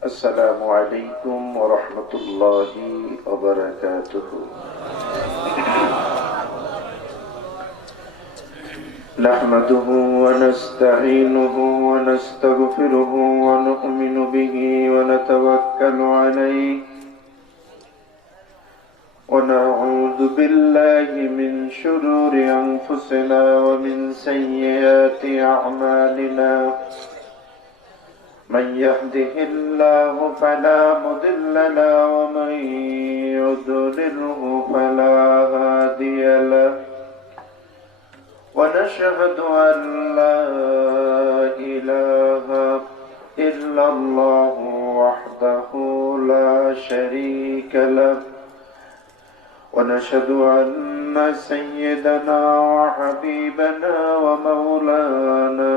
السلام عليكم ورحمة الله وبركاته. نحمده ونستعينه ونستغفره ونؤمن به ونتوكل عليه ونعوذ بالله من شرور أنفسنا ومن سيئات أعمالنا. من يهده الله فلا مضل له ومن يضلله فلا هادي له. ونشهد أن لا إله إلا الله وحده لا شريك له. ونشهد أن سيدنا وحبيبنا ومولانا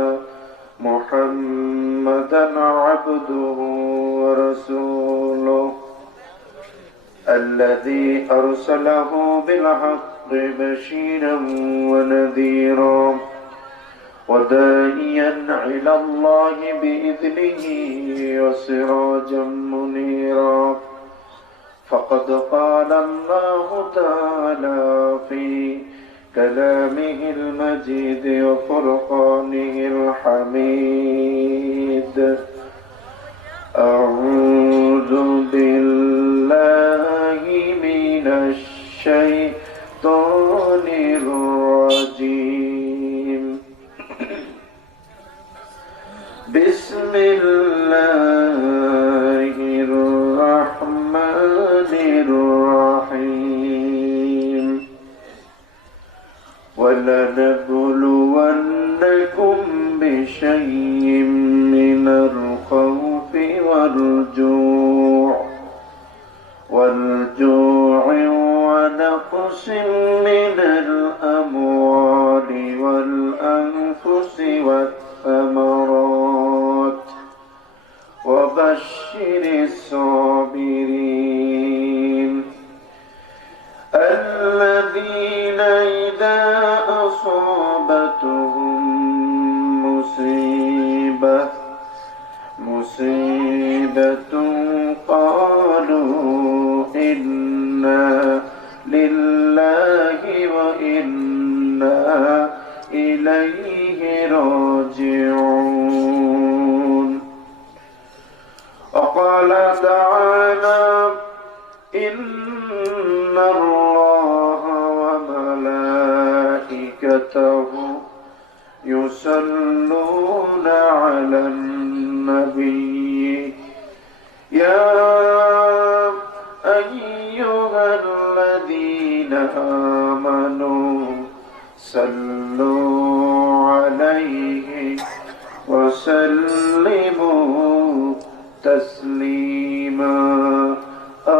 محمدا عبده ورسوله الذي أرسله بالحق بشيرا ونذيرا وداعيا إلى الله بإذنه وسراجا منيرا. فقد قال الله تعالى في كلامه المجيد وفرقانه الحميد: أعوذ بالله من الشيطان الرجيم. بسم الله الرحمن الرحيم. ولنبلونكم بشيء من الخوف والجوع ونقص من الأموال والأنفس والثمرات وبشر الصابرين الذين إذا أصابتهم مصيبة قالوا إنا لله وإنا إليه راجعون. وقال تعالى: إن الله وملائكته يصلون على النبي يا أيها الذين آمنوا صلوا عليه وسلموا تسليما.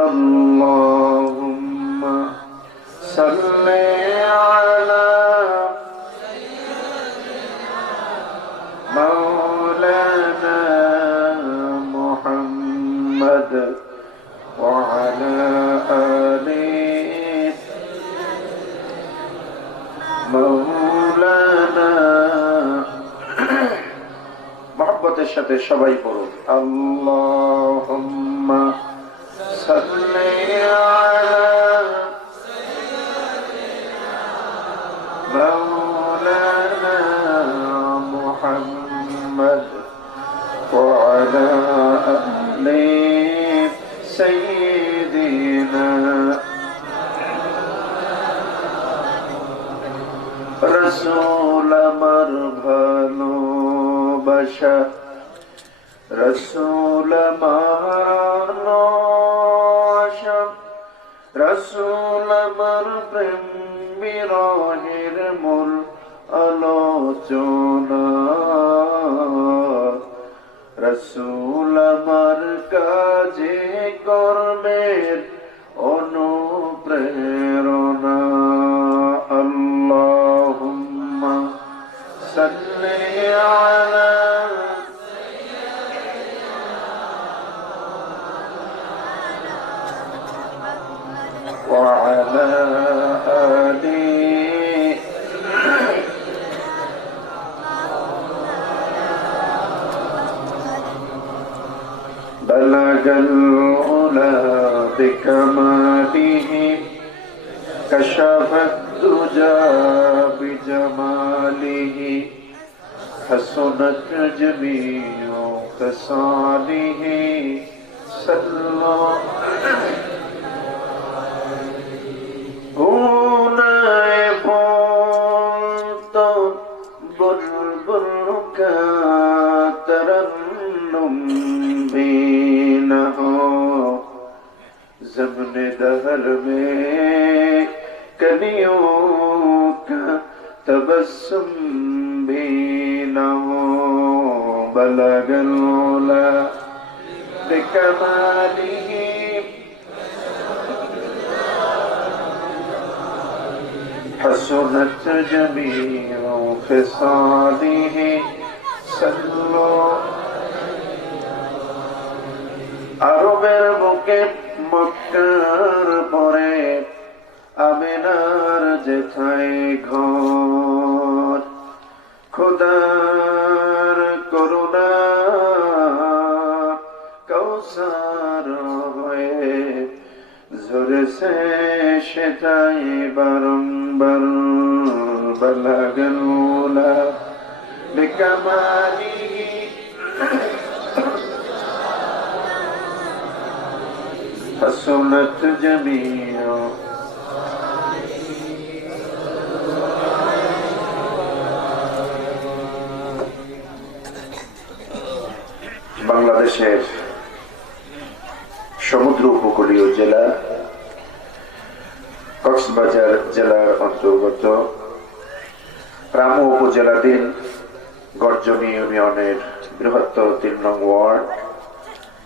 اللهم صل على مولانا محمد وعلى آل مولانا। محبতের সাথে সবাই পড়ুন: আল্লাহুম্মা সাল্লি আলা مولانا محمد وعلى آل سيدنا رسول আমার ভালোবাসা, রসুল আমার আশা, রসুল আমার প্রেম বিরহের মূল আলোচনা, রসুল আমার কাজে কর্মের অনুপ্রেরণা। আল্লাহুম্মা সাল্লি আলা وعلى آل بلغ العلا بكماله كشف الدجى بجماله حسنت جميع خصاله صلى غنائے بولتا بلبل کا ترنم بھی نہ ہو زمن دہر میں کلیوں کا تبسم بھی نہ ہو بلغ العلا بکمالہ حسنت جميع خصاله صلوا আরবের বুকে মক্কার পরে আমিনার যেথায় ঘর খোদার করুণা কৌসার হয়ে ঝরেছে সেটাই বারংবার بلغ العلا بكماله حسنت جميع বাংলাদেশের সমুদ্র উপকূলীয় জেলা কক্সবাজার জেলার অন্তর্গত রামু উপজেলাধীন গর্জনী ইউনিয়নের বৃহত্তর ৩ নং ওয়ার্ড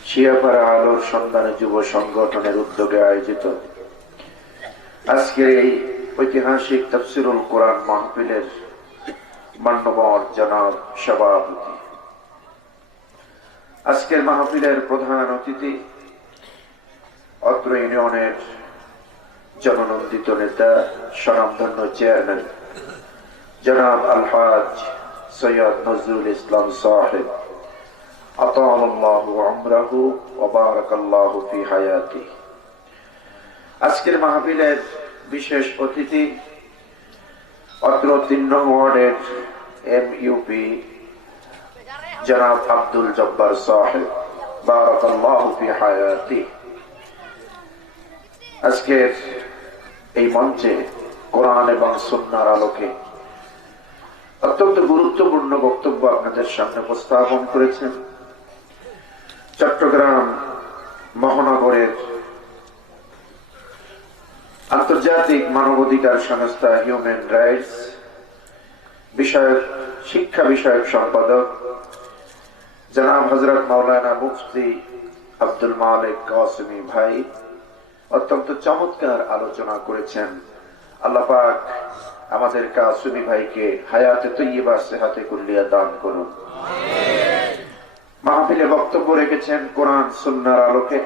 শিয়াপাড়া আলোর সন্ধানে যুব সংগঠনের উদ্যোগে আয়োজিত আজকের এই ঐতিহাসিক তাফসিরুল কোরআন মাহফিলের মান্যবর জনাব সভাপতি, আজকের মাহফিলের প্রধান অতিথি অত্র ইউনিয়নের জননন্দিত নেতা স্বনামধন্য চেয়ারম্যান জনাব আলহাজ সৈয়দ নজরুল ইসলাম সাহেব আতাআল্লাহু উমরাহু ওয়া বারাকাল্লাহু ফি হায়াতি। আজকের মাহফিলের বিশেষ অতিথি অত্র ৩ নং ওয়ার্ডের এমইউপি জনাব আব্দুল জব্বার সাহেব বারাকাল্লাহু ফি হায়াতি। আজকের এই মঞ্চে কোরআন এবং সুন্নাহর আলোকে অত্যন্ত গুরুত্বপূর্ণ বক্তব্য আপনাদের সামনে উপস্থাপন করেছেন চট্টগ্রাম মহানগরের আন্তর্জাতিক মানবাধিকার সংস্থা হিউম্যান রাইটস বিষয়ক শিক্ষা বিষয়ক সম্পাদক জনাব হযরত মাওলানা মুফতি আব্দুল মালিক কাসেমি ভাই অত্যন্ত চমৎকার আলোচনা করেছেন। আল্লাহ পাক আমাদের কাসেমি ভাইকে হায়াতে তৈয়বা সেহাতে কুল্লিয়া দান করুন। মাহফিলে বক্তব্য রেখেছেন কোরআন সুন্নাহর আলোকে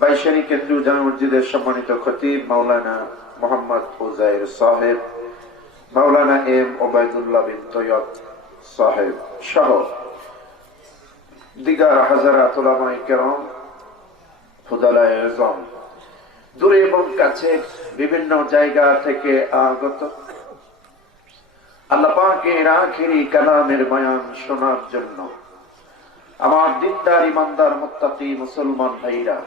বাইশারী কেন্দ্রীয় জামে মসজিদের সম্মানিত খতিব মাওলানা মোহাম্মদ উজাইর সাহেব, মাওলানা এম ওবায়দুল্লাহ বিন তৈয়ব সাহেব সহ দিগার হাজারাত উলামায়ে কেরাম, ফুদালায়ে আযম, দূরে এবং কাছে বিভিন্ন জায়গা থেকে আগত আল্লাহ পাকের আখিরি কালামের বয়ান শোনার জন্য আমার দিনদার ইমানদার মুত্তাকি মুসলমান ভাইরা,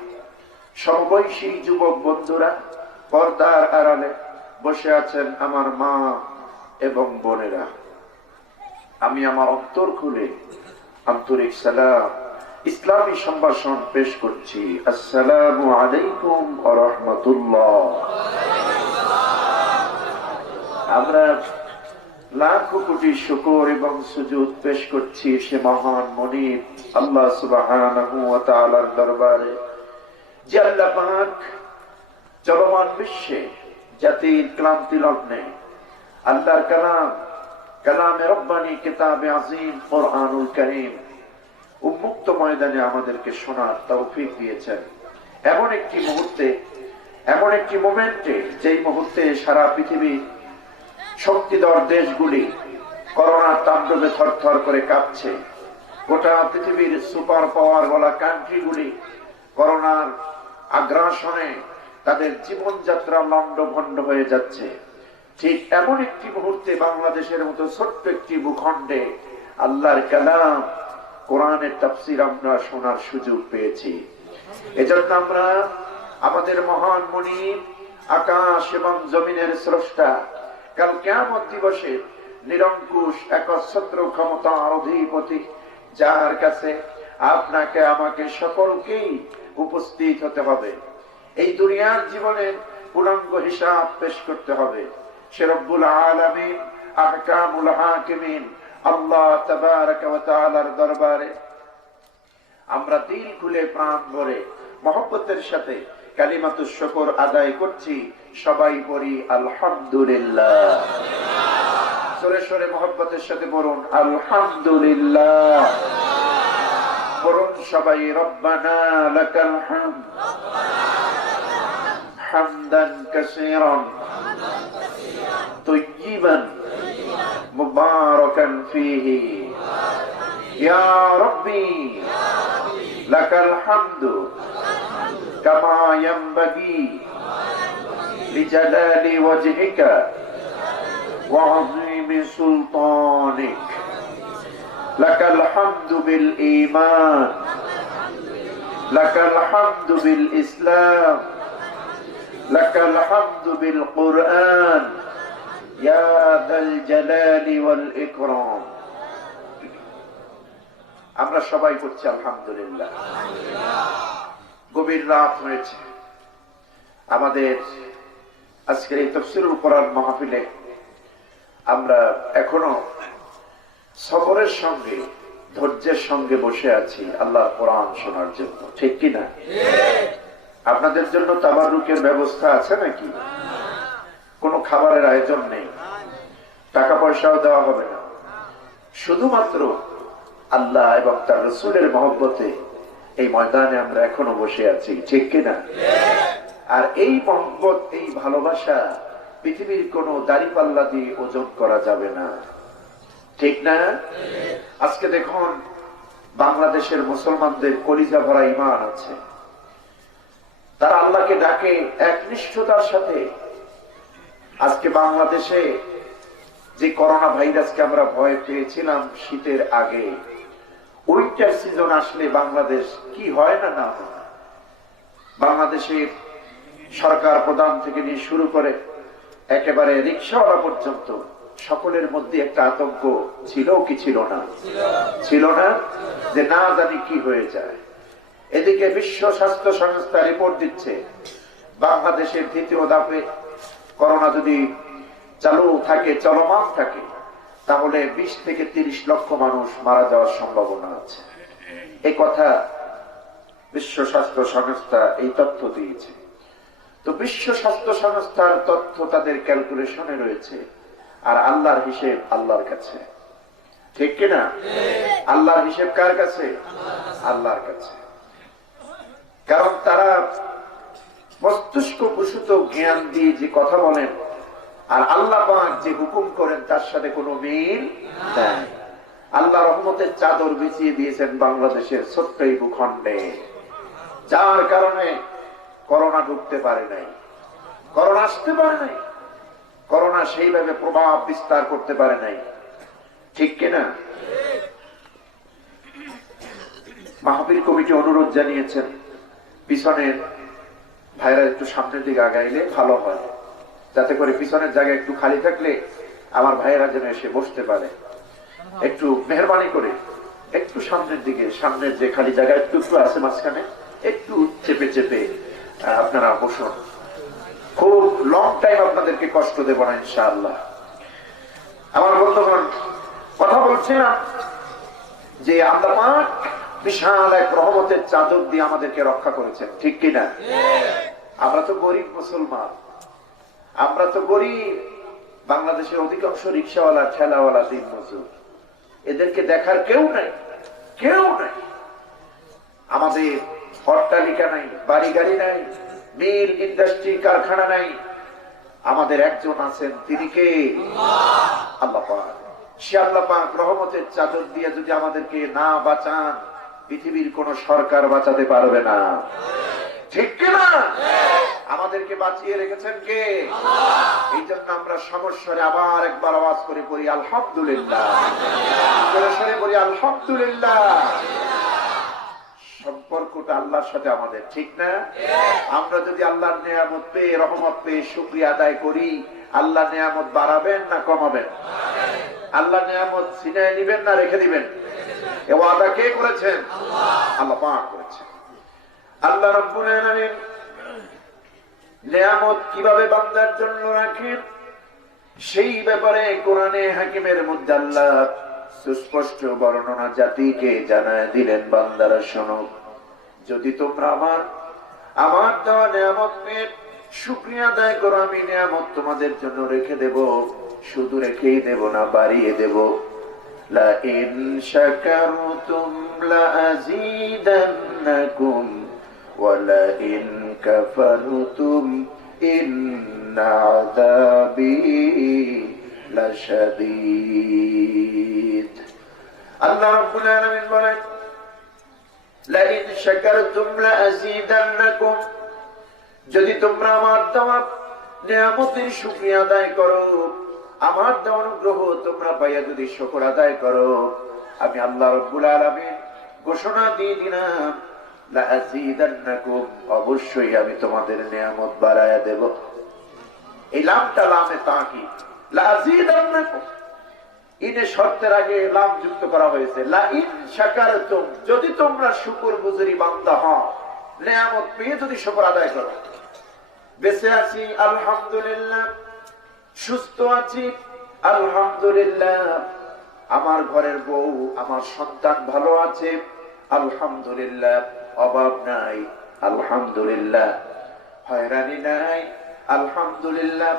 সমবয়সী যুবক বন্ধুরা, পর্দার আড়ালে বসে আছেন আমার মা এবং বোনেরা, আমি আমার অন্তর খুলে আন্তরিক সালাম ইসলামী সম্ভাষণ পেশ করছি। আসসালামু আলাইকুম ওয়া রাহমাতুল্লাহ। আমরা লাখো কোটি শুকর এবং সুজুদ পেশ করছি সে মহান মুনিব আল্লাহ সুবহানাহু ওয়া তাআলার দরবারে, যে আল্লাহ পাক চলমান বিশ্বে জাতির ক্লান্তি লগ্নে আল্লাহর কালাম কালামে রব্বানি কিতাবে আযীম কুরআনুল কারীম উন্মুক্ত ময়দানে আমাদেরকে শোনার তৌফিক দিয়েছেন। এমন একটি মুহূর্তে, এমন একটি মোমেন্টে, যেই মুহূর্তে সারা পৃথিবী শক্তিধর দেশগুলি করোনার তাণ্ডবে থরথর করে কাঁপছে, গোটা পৃথিবীর সুপার পাওয়ার বলা কান্ট্রিগুলি করোনার আগ্রাসনে তাদের জীবনযাত্রা লন্ডভন্ড হয়ে যাচ্ছে। ঠিক এমন একটি মুহূর্তে বাংলাদেশের মতো ছোট্ট একটি ভূখণ্ডে আল্লাহর কালাম কোরআনের তাফসীর আমরা শোনার সুযোগ পেয়েছি। এজন্য আমরা আমাদের মহান মুনিব, আকাশ এবং জমিনের স্রষ্টা, কাল কিয়ামত দিবসে নিরঙ্কুশ একচ্ছত্র ক্ষমতার অধিপতি, যার কাছে আপনাকে আমাকে সকলকেই উপস্থিত হতে হবে, এই দুনিয়ার জীবনের পূর্ণাঙ্গ হিসাব পেশ করতে হবে। সে রব্বুল আলামিন, আহকামুল হাকিমিন আল্লাহ তাবারাকা ওয়া তাআলার দরবারে আমরা দিল খুলে প্রাণ ভরে মহব্বতের সাথে কালিমাতুশ শুকর আদায় করছি। সবাই পড়ি আলহামদুলিল্লাহ। জোরে সোরে মহব্বতের সাথে বলুন আলহামদুলিল্লাহ। বলুন সবাই রব্বানা লাকাল হামদ হামদান কাসীরান তাইয়িবান মুবারাকান ফীহি ইয়া রাব্বি লাকাল হামদু কামা ইয়ানবাগি লিজালালি ওয়াজহিকা ওয়া আযীমি সুলতানিক। লাকাল হামদু বিল ঈমান, লাকাল হামদু বিল ইসলাম, লাকাল হামদু বিল কুরআন ইয়া যাল জালালি ওয়াল ইকরাম। আমরা সবাই করছি আলহামদুলিল্লাহ। গভীর রাত হয়েছে। আমাদের আজকের এই তাফসীরুল কোরআন মাহফিলে আমরা এখনো সবরের সঙ্গে, ধৈর্যের সঙ্গে বসে আছি আল্লাহর কোরআন শোনার জন্য, ঠিক কিনা? আপনাদের জন্য তাবাররুকের ব্যবস্থা আছে নাকি? কোনো খাবারের আয়োজন নেই, টাকা পয়সাও দেওয়া হবে না, শুধুমাত্র আল্লাহ এবং তার রাসূলের মহব্বতে এই ময়দানে আমরা এখনো বসে আছি, ঠিক কিনা? আর এই মহব্বত, এই ভালোবাসা পৃথিবীর কোন দাড়িপাল্লা দিয়ে ওজন করা যাবে না, ঠিক না? আজকে দেখুন, বাংলাদেশের মুসলমানদের কলিজা ভরা ঈমান আছে। তারা আল্লাহকে ডাকে একনিষ্ঠতার সাথে। আজকে বাংলাদেশে যে করোনা ভাইরাসকে আমরা ভয় পেয়েছিলাম শীতের আগে, উইন্টার সিজন আসলে বাংলাদেশ কি হয় না না হয়। বাংলাদেশে সরকার প্রধান থেকে নিয়ে শুরু করে একেবারে রিকশাওয়ালা পর্যন্ত সকলের মধ্যে একটা আতঙ্ক ছিল কি ছিল না? ছিল না, যে না জানি কি হয়ে যায়। এদিকে বিশ্ব স্বাস্থ্য সংস্থা রিপোর্ট দিচ্ছে বাংলাদেশের দ্বিতীয় ধাপে করোনা যদি চালু থাকে, চলমান থাকে, তাহলে 20 থেকে 30 লক্ষ মানুষ মারা যাওয়ার সম্ভাবনা আছে। এই কথা বিশ্ব স্বাস্থ্য সংস্থা এই তথ্য দিয়েছে। তো বিশ্ব স্বাস্থ্য সংস্থার তথ্য তাদের ক্যালকুলেশনে রয়েছে, আর আল্লাহর হিসেব আল্লাহর কাছে, ঠিক কিনা? আল্লাহর হিসেব কার কাছে? আল্লাহর কাছে। কারণ তারা মস্তিষ্ক প্রসূত জ্ঞান দিয়ে যে কথা বলেন আর আল্লাহ পাক যে হুকুম করেন তার সাথে কোনো মিল নেই। আল্লাহ রহমতের চাদর বিছিয়ে দিয়েছেন বাংলাদেশের ছোট্ট এই ভূখণ্ডে, যার কারণে করোনা ঢুকতে পারে নাই, করোনা আসতে পারে নাই, করোনা সেইভাবে প্রভাব বিস্তার করতে পারে নাই, ঠিক কিনা? মাহফিল কমিটি অনুরোধ জানিয়েছেন পিছনের ভাইরা একটু সামনের দিকে আগাইলে ভালো হয়, যাতে করে পিছনের জায়গা একটু খালি থাকলে আমার ভাইয়েরা যেন এসে বসতে পারে। একটু মেহরবানি করে একটু সামনের দিকে, সামনের যে খালি জায়গা একটু একটু আছে মাঝখানে, একটু চেপে চেপে আপনারা বসুন। খুব লং টাইম আপনাদেরকে কষ্ট দেব না ইনশাআল্লাহ। আমার বন্ধুগণ, কথা বলছিলাম যে আল্লাহ পাক বিশাল এক রহমতের চাদর দিয়ে আমাদেরকে রক্ষা করেছেন, ঠিক কিনা? আমরা তো গরিব মুসলমান, আমরা তো গরিব। বাংলাদেশের অধিকাংশ রিক্সাওয়ালা, ঠেলাওয়ালা, দিন মজুর, এদেরকে দেখার কেউ নাই, কেউ নাই। আমাদের অট্টালিকা নাই, বাড়ি গাড়ি নাই, মিল, ইন্ডাস্ট্রি, কারখানা নাই। আমাদের একজন আছেন, তিনি কে? আল্লাহ পাক। সে আল্লাহ পাক রহমতের চাদর দিয়ে যদি আমাদেরকে না বাঁচান, পৃথিবীর কোন সরকার বাঁচাতে পারবে না। ঠিক কিনা? আমাদেরকে বাঁচিয়ে রেখেছেন কে? এই জন্য আমরা সমস্যারে আবার একবার আওয়াজ করে পড়ি আলহামদুলিল্লাহ, সরে বলি আলহামদুলিল্লাহ। সম্পর্কটা আল্লাহর সাথে আমাদের, ঠিক না? আমরা যদি আল্লাহর নিয়ামত পেয়ে, রহমত পেয়ে শুকরিয়া আদায় করি, আল্লাহ নিয়ামত বাড়াবেন না কমাবেন? আল্লাহ নিয়ামত ছিনিয়ে নিবেন না রেখে দিবেন? এ ওয়াদা কে করেছেন? আল্লাহ পাক করেছেন। আল্লাহ রাব্বুল আলামিন নিয়ামত কিভাবে বান্দার জন্য রাখেন সেই ব্যাপারে কোরআনে হাকিমের মধ্যে আল্লাহ সুস্পষ্ট বর্ণনা জাতিকে জানায় দিলেন, বান্দারা শোনো, যদি তোমরা আমার দেওয়া নিয়ামত পেয়ে শুকরিয়া আদায় করো, আমি নিয়ামত তোমাদের জন্য রেখে দেব, শুধু রেখেই দেব না, বাড়িয়ে দেব। লা ইন শাকারতুম লা আযীদান্নাকুম ওয়া লা ইন কাফারতুম ইন্না আযাবী লাশাদীদ। আল্লাহ রাব্বুল আলামিন বলেন, লা ইন শাকারতুম লা আযীদান্নাকুম, যদি তোমরা আমার দেওয়া নিয়ামতের শুকরিয়া আদায় করো, আমার দেওয়া অনুগ্রহ তোমরা পাইয়া যদি শুকর আদায় করো, আমি আল্লাহ রাব্বুল আলামিন ঘোষণা দিয়ে দিলাম, লা আযীদান্নাকুম, অবশ্যই আমি তোমাদের নিয়ামত বাড়ায়া দেব। এই লামটা লামে তাকিদ, লা আযীদান্নাকুম, ইনে শর্তের আগে লাম যুক্ত করা হয়েছে। লা ইন শাকারতুম, যদি তোমরা শুকরগুজারি বান্দা হও, নিয়ামত পেয়ে যদি শুকর আদায় করো। বেঁচে আছি আলহামদুলিল্লাহ, সুস্থ আছি আলহামদুলিল্লাহ, আমার ঘরের বউ আমার সন্তান ভালো আছে আলহামদুলিল্লাহ, অভাব নাই আলহামদুলিল্লাহ, হয়রানি নাই আলহামদুলিল্লাহ,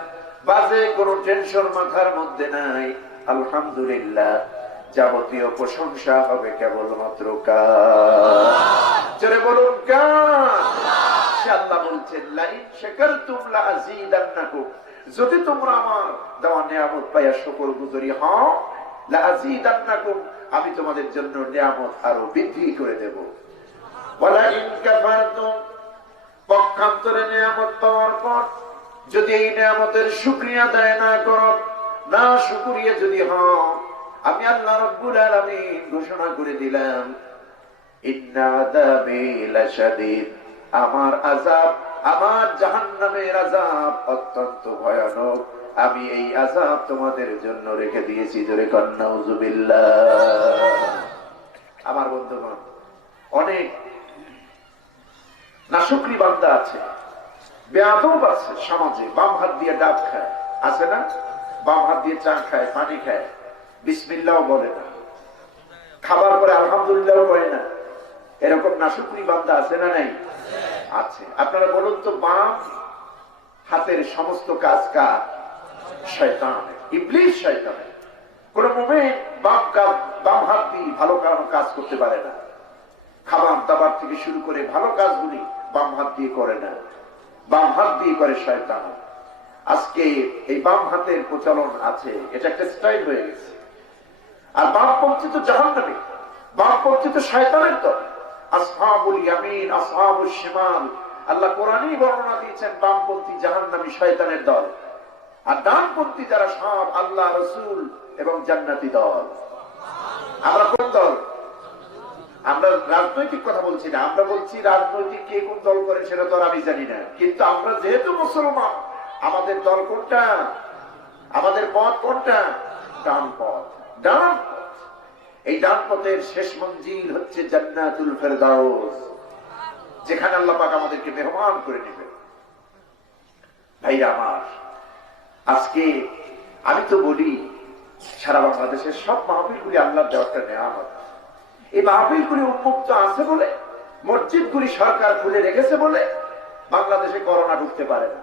বাজে কোনো টেনশন মাথার মধ্যে নাই আলহামদুলিল্লাহ, যাবতীয় প্রশংসা হবে কেবলমাত্র কার? জোরে বলুন কার? আল্লাহ বলছেন, লা ইন শাকারতুম লা আযীদান্নাকুম, যদি তোমরা আমার দেওয়া নিয়ামত পাইয়া শুকরগুজারি হও, লা আযীদান্নাকুম, আমি তোমাদের জন্য নিয়ামত আরো বৃদ্ধি করে দেব। ওয়া লা ইন কাফারতুম, পক্ষান্তরে নিয়ামত পাওয়ার পর যদি এই নিয়ামতের শুকরিয়া আদায় না করো, না শুকরিয়া যদি হও, আমি আল্লাহ রাব্বুল আলামিন ঘোষণা করে দিলাম, ইন্না আযাবী লাশাদীদ, আমার আযাব, আমার জাহান্নামের আযাব অত্যন্ত ভয়ানক, আমি এই আযাব তোমাদের জন্য রেখে দিয়েছি। জোরে কন নাউযুবিল্লাহ। আমার বন্ধুগণ, অনেক নাশুকরি বান্দা আছে, বেয়াদব আছে সমাজে, বাম হাত দিয়ে ডাব খায়, আছে না? বাম হাত দিয়ে চা খায়, পানি খায়, বিসমিল্লাহ বলে না, খাবার পরে আলহামদুলিল্লাহ বলে না। এরকম নাশুকরি বান্দা আছে না নাই? আছে। আপনারা বলুন তো, বাম হাতের সমস্ত কাজ কার? শয়তানের, ইবলিস শয়তানের। কোন মুমিন বাম হাত দিয়ে ভালো কাজ করতে পারে না। খাবার দাবার থেকে শুরু করে ভালো কাজগুলি বাম হাত দিয়ে করে না, বাম হাত দিয়ে করে শয়তান। আজকে এই বাম হাতের প্রচলন আছে, এটা একটা স্টাইল হয়ে গেছে। আর বামপন্থী তো জাহান্নামী, বামপন্থী তো শয়তানের দল। আসহাবুল ইয়ামিন, আসহাবুশ শিমাল, আল্লাহ কোরআনেই বর্ণনা দিয়েছেন বামপন্থী জাহান্নামী শয়তানের দল। আর ডানপন্থী যারা সব আল্লাহ, রাসূল এবং জান্নাতি দল। আমরা কোন দল? আমরা রাজনৈতিক কথা বলছি না, আমরা বলছি রাজনৈতিক কে কোন দল করে সেটা তো আমি জানি না, কিন্তু আমরা যেহেতু মুসলমান, আমাদের দল কোনটা? আমাদের পথ কোনটা? ডান পথ। ডান পথ। এই ডান পথের শেষ মঞ্জিল হচ্ছে জান্নাতুল ফেরদাউস, যেখানে আল্লাহ পাক আমাদেরকে মেহমান করে নেবেন। ভাইরা আমার, আজকে আমি তো বলি সারা বাংলাদেশের সব মাহফিলগুলি আল্লাহর দেওয়া একটা নেয়ামত। এই মাহফিলগুলি উন্মুক্ত আছে বলে, মসজিদগুলি সরকার খুলে রেখেছে বলে বাংলাদেশে করোনা ঢুকতে পারে না,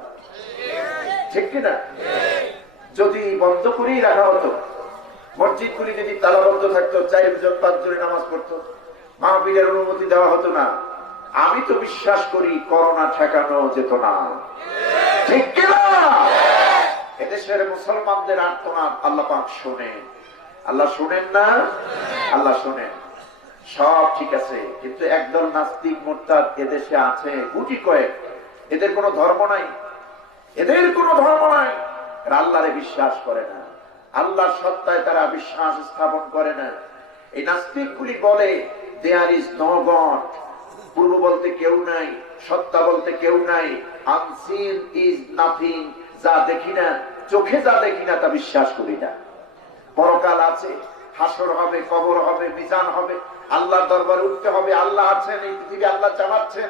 ঠিক কিনা? যদি বন্ধ করেই রাখা হতো, মসজিদগুলি যদি তালাবদ্ধ থাকতো, 4 জন 5 জনে নামাজ পড়তো, মাহফিলের অনুমতি দেওয়া হতো না, আমি তো বিশ্বাস করি করোনা ঠেকানো যেত না, ঠিক কিনা? এদেশের মুসলমানদের আর্তনাদ আল্লাহ পাক শোনেন, আল্লাহ শোনেন না? আল্লাহ শোনেন, সব ঠিক আছে, কিন্তু একদল নাস্তিক মোরতাদ এদেশে আছে গুটি কয়েক, এদের কোনো ধর্ম নাই, এদের কোনো ধর্ম নাই, আল্লাহরে বিশ্বাস করে না, আল্লাহর সত্তায় তারা বিশ্বাস স্থাপন করে না। এই নাস্তিকগুলি বলে দেয়ার ইজ নো গড, পূর্ব বলতে কেউ নাই, সত্তা বলতে কেউ নাই, আনসিন ইজ নাথিং, যা দেখি না, চোখে যা দেখি না তা বিশ্বাস করি না। পরকাল আছে, হাসর হবে, কবর হবে, মিজান হবে, আল্লাহর দরবারে উঠতে হবে, আল্লাহ আছেন, এই পৃথিবী আল্লাহ চালাচ্ছেন,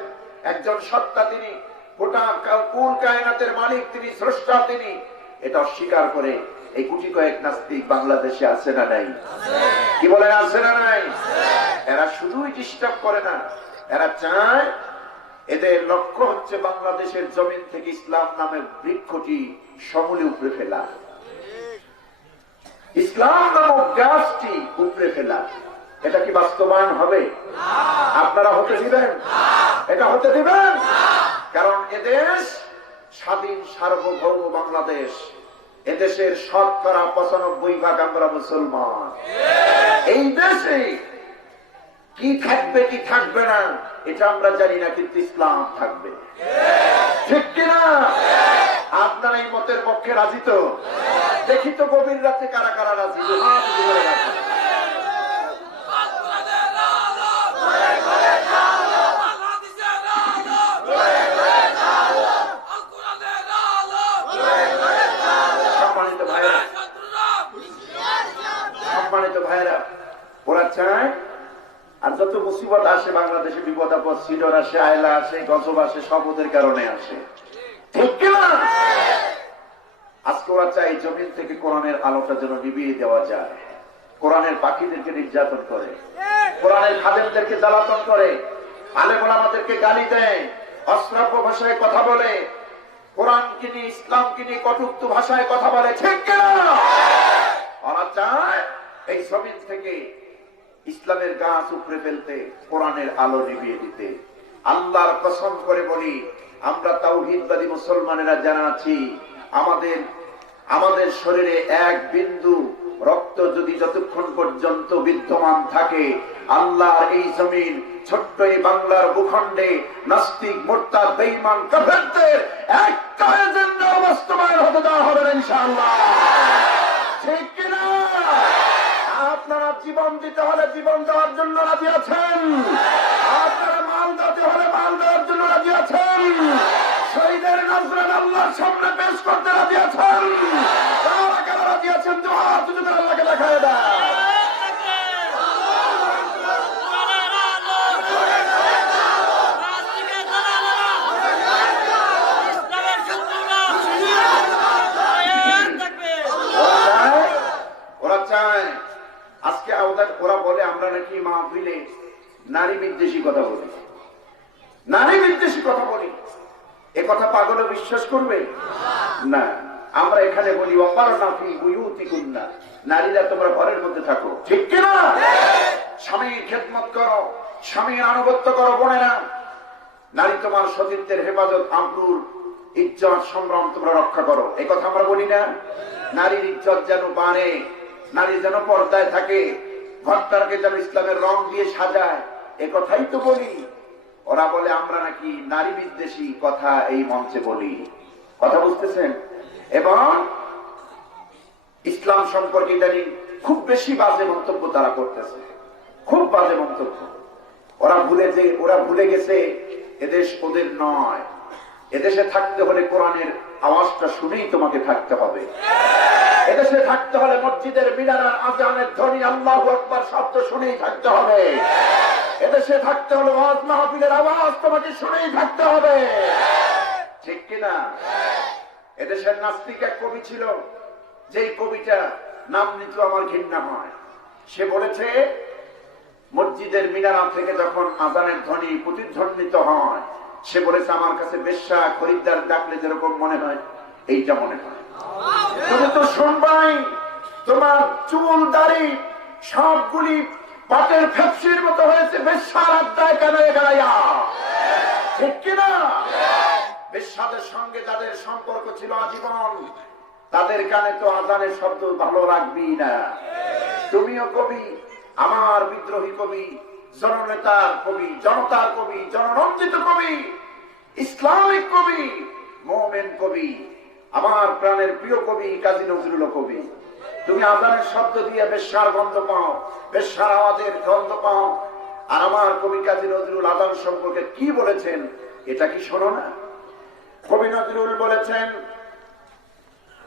একজন সত্তা, তিনি গোটা কুল কায়নাতের মালিক, তিনি স্রষ্টা, তিনি এটা অস্বীকার করে এই গুটি কয়েক নাস্তিক বাংলাদেশে আছে না নাই? কি বলেন, আছে না নাই? এরা শুধুই ডিস্টার্ব করে না, এরা চায়, এদের লক্ষ্য হচ্ছে বাংলাদেশের জমিন থেকে ইসলাম নামের বৃক্ষটি সমূলে উপড়ে ফেলা, ইসলাম নামক গাছটি উপড়ে ফেলা। এটা কি বাস্তবায়ন হবে? আপনারা হতে দিবেন? এটা হতে দিবেন? কারণ এদেশ স্বাধীন সার্বভৌম বাংলাদেশ, এদেশের শতকরা 95% আমরা মুসলমান। এই দেশে কি থাকবে কি থাকবে না এটা আমরা জানি না, কিন্তু ইসলাম থাকবে, ঠিক কিনা? আপনারা এই মতের পক্ষে রাজি তো? দেখি তো গভীর রাতে কারা কারা রাজি। সম্মানিত ভাইরা, ওরা চায় আর যত মুসিবত আসে বাংলাদেশে, বিপদ আপদ, সিডর আসে, আয়লা আসে, গজব আসে, সব ওদের কারণে আসে, ঠিক কিনা? আজকে ওরা চায় এই জমিন থেকে কোরআনের আলোটা যেন নিভিয়ে দেওয়া যায়। কোরআনের পাখিদেরকে নির্যাতন করে, কোরআনের খাদেমদেরকে জ্বালাতন করে, আলেম ওলামাদেরকে গালি দেয়, অশ্রাব্য ভাষায় কথা বলে, কোরআনকে নিয়ে ইসলামকে নিয়ে কটূক্ত ভাষায় কথা বলে, ঠিক কিনা? ওরা চায় এই জমিন থেকে ইসলামের গাছ উপড়ে ফেলতে, কোরআনের আলো নিভিয়ে দিতে। আল্লাহর কসম করে বলি, আমরা তাওহীদবাদী মুসলমানেরা যারা আছি, আমাদের শরীরে এক বিন্দু রক্ত যদি যতক্ষণ পর্যন্ত বিদ্যমান থাকে, আল্লাহর এই জমিন, ছোট্ট এই বাংলার ভূখণ্ডে নাস্তিক, মুরতাদ, বেঈমান, কাফেরদের একটা এজেন্ডা বাস্তবায়ন হতে দেওয়া হবে না ইনশাআল্লাহ, ঠিক কিনা? আপনারা জীবন দিতে হলে জীবন দেওয়ার জন্য রাজি আছেন, আপনারা মাল দিতে হলে মাল দেওয়ার জন্য রাজি আছেন, শহীদের নজরান আল্লাহর সামনে পেশ করতে রাজি আছেন, কারা কারা রাজি আছেন? তো হাত উঁচু করে আল্লাহকে দেখায় দেয়। ওরা চায় আজকে ওরা বলে আমরা নাকি মাহফিলে নারী বিদ্বেষী কথা বলি, নারী বিদ্বেষী কথা বলি। এ কথা পাগল বিশ্বাস করবে না। আমরা এখানে বলি ওয়াকারনা ফি বুয়ুতিকুন্না, নারীরা তোমরা ঘরের মধ্যে থাকো, ঠিক কিনা? স্বামীর খেদমত করো, স্বামীর আনুগত্য করো। বোনেরা, নারী তোমার সতীত্বের হেফাজত, আব্রুর ইজ্জত সম্ভ্রম তোমরা রক্ষা করো, এই কথা আমরা বলি না? নারীর ইজ্জত যেন বাড়ে, নারী যেন পর্দায় থাকে, ঘরটাকে যেন ইসলামের রং দিয়ে সাজায়, এ কথাই তো বলি। ওরা বলে আমরা নাকি নারী বিদ্বেষী কথা এই মঞ্চে বলি, কথা বুঝতেছেন? এবং ইসলাম সম্পর্কে ইদানিং খুব বেশি বাজে মন্তব্য তারা করতেছে, খুব বাজে মন্তব্য। ওরা ভুলে গেছে এদেশ ওদের নয়, এদেশে থাকতে হলে কোরআনের আওয়াজটা শুনেই তোমাকে থাকতে হবে, এদেশে থাকতে হলে মসজিদের মিনারের আযানের ধ্বনি আল্লাহু আকবার শব্দ শুনেই থাকতে হবে, এদেশে থাকতে হলে ওয়াজ মাহফিলের আওয়াজ তোমাকে শুনেই থাকতে হবে, ঠিক কিনা? এদেশের নাস্তিক এক কবি ছিল, যেই কবিটা নাম নিতে আমার ঘৃণা হয়। সে বলেছে মসজিদের মিনারা থেকে যখন আযানের ধ্বনি প্রতিধ্বনিত হয়, সে বলেছে আমার কাছে বেশ্যা খরিদ্দার ডাকলে যেরকম মনে হয়, এইটা মনে হয়। তুমি তো শুনবাই, তোমার চুল দাড়ি সবগুলি পাটের ফেপসির মতো হয়েছে, বেশ্যার আড্ডায় কেন গায়া, ঠিক কিনা? বেশ্যাদের সঙ্গে যাদের সম্পর্ক ছিল আজীবন, তাদের কানে তো আযানের শব্দ ভালো লাগবেই না। তুমিও কবি, আমার বিদ্রোহী কবি, জননেতার কবি, জনতার কবি, জনরঞ্জিত কবি, ইসলামিক কবি, মোমেন কবি, আমার প্রাণের প্রিয় কবি কাজী নজরুল কবি। তুমি আজানের শব্দ দিয়ে বেশ্যার গন্ধ পাও, বেশ্যার আওয়াজের গন্ধ পাও, আর আমার কবি কাজী নজরুল আজান সম্পর্কে কি বলেছেন এটা কি শোনো না? কবি নজরুল বলেছেন,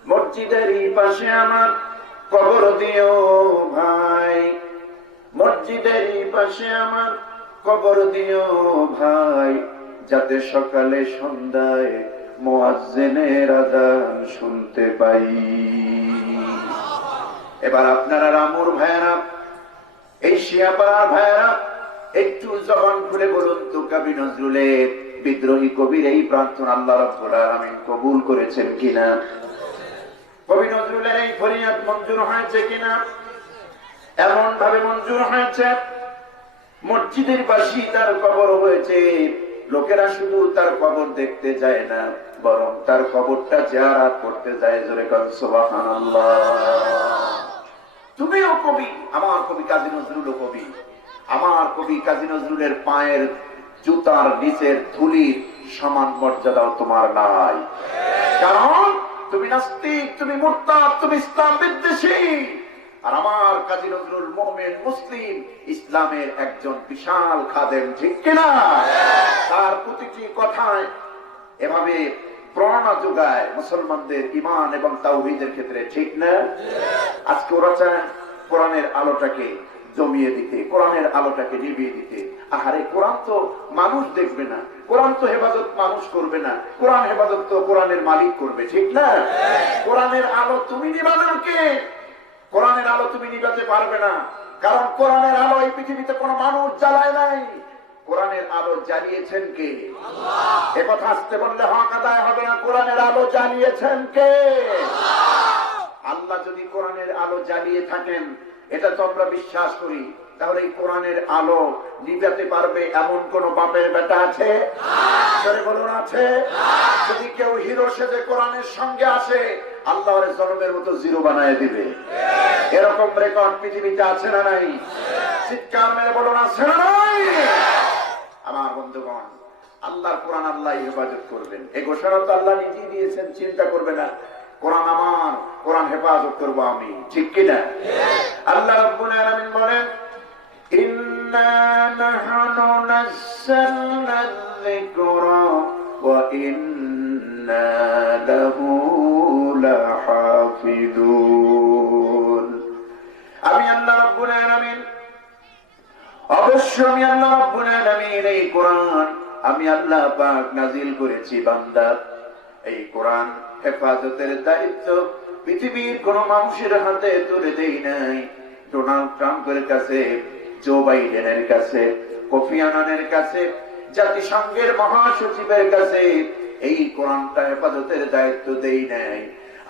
মসজিদের পাশে আমার কবর দিও ভাই, মসজিদের পাশে আমার কবর দিও ভাই, যাতে সকালে সন্ধ্যায় মুয়াজ্জিনের আযান শুনতে পাই। এবার আপনারা রামুর ভাইয়েরা, এই শিয়াপাড়ার ভাইয়েরা, একটু জবান খুলে বলুন তো কবি নজরুলের বিদ্রোহী কবির এই প্রার্থনা আল্লাহ রাব্বুল আলামিন কবুল করেছেন কিনা? কবি নজরুলের এই ফরিয়াদ মঞ্জুর হয়েছে কিনা? এমন ভাবে মঞ্জুর হয়েছে, মসজিদের পাশে তার কবর হয়েছে, লোকেরা শুধু তার কবর দেখতে যায় না, বরং তার কবরটা জিয়ারত করতে যায়। জোরে কান সুবহানাল্লাহ। তুমিও কবি, আমার কবি কাজী নজরুলও কবি। আমার কবি কাজী নজরুলের পায়ের জুতার নিচের ধুলির সমান মর্যাদাও তোমার নাই, কারণ তুমি নাস্তিক, তুমি মুরতাদ, তুমি ইসলাম বিদ্বেষী। আর আমার কাজী নজরুল মুমিন, মুসলিম, ইসলামের একজন বিশাল খাদেম, ঠিক কিনা? তার প্রতিটি কথায় এভাবে প্রেরণা যোগায় মুসলমানদের ঈমান এবং তাওহীদের ক্ষেত্রে, ঠিক না? আজকে ওরা চায় কোরআনের আলোটাকে জমিয়ে দিতে, কোরআনের আলোটাকে নিভিয়ে দিতে। আহারে, কোরআন তো মানুষ দেখবে না, কোরআন তো হেফাজত মানুষ করবে না, কোরআন হেফাজত তো কোরআনের মালিক করবে, ঠিক না? কোরআনের আলো তুমি নিভাবে কে? কোরআনের আলো তুমি নিভাতে পারবে না, কারণ কোরআনের আলো এই পৃথিবীতে কোনো মানুষ জ্বালায় নাই। কোরআনের আলো জ্বালিয়েছেন কে? আল্লাহ। একথা আসতে বললে হক আদায় হবে না। কোরআনের আলো জ্বালিয়েছেন কে? আল্লাহ যদি কোরআনের আলো জ্বালিয়ে থাকেন, এটা তো আমরা বিশ্বাস করি, তাহলে এই কোরআনের আলো নিভাতে পারবে এমন কোন বাপের বেটা আছে? বলুন, আছে? যদি কেউ হিরো সেজে কোরআনের সঙ্গে আসে, আল্লাহর জনমের মতো জিরো বানায় দিবে। এরকম রেকর্ড পৃথিবীতে আছে না নাই? চিৎকার মেরে বলুন, আছে না নাই? আমার বন্ধুগণ, আল্লাহর কোরআন আল্লাহ হেফাজত করবেন, এই ঘোষণা তো আল্লাহ নিজেই দিয়েছেন। চিন্তা করবে না, কোরআন আমার, কোরআন হেফাজত করবো আমি, ঠিক কিনা? আল্লাহ রাব্বুল আলামিন বলেন, ইন্না নাহনু নাযালনা যিকরা ওয়া ইন্না লাহু লাহাফিজুন। আমি আল্লাহ রাব্বুল আলামিন, অবশ্যই আমি আল্লাহ রাব্বুল আলামিন এই কোরআন আমি আল্লাহ পাক নাজিল করেছি বান্দা। এই কোরআন হেফাজতের দায়িত্ব পৃথিবীর কোন মানুষের হাতে তুলে দেই নাই। ডোনাল্ড ট্রাম্পের কাছে, জো বাইডেনের কাছে, কোফি আনানের কাছে, জাতিসংঘের মহাসচিবের কাছে এই কোরআনটা হেফাজতের দায়িত্ব দেই নাই।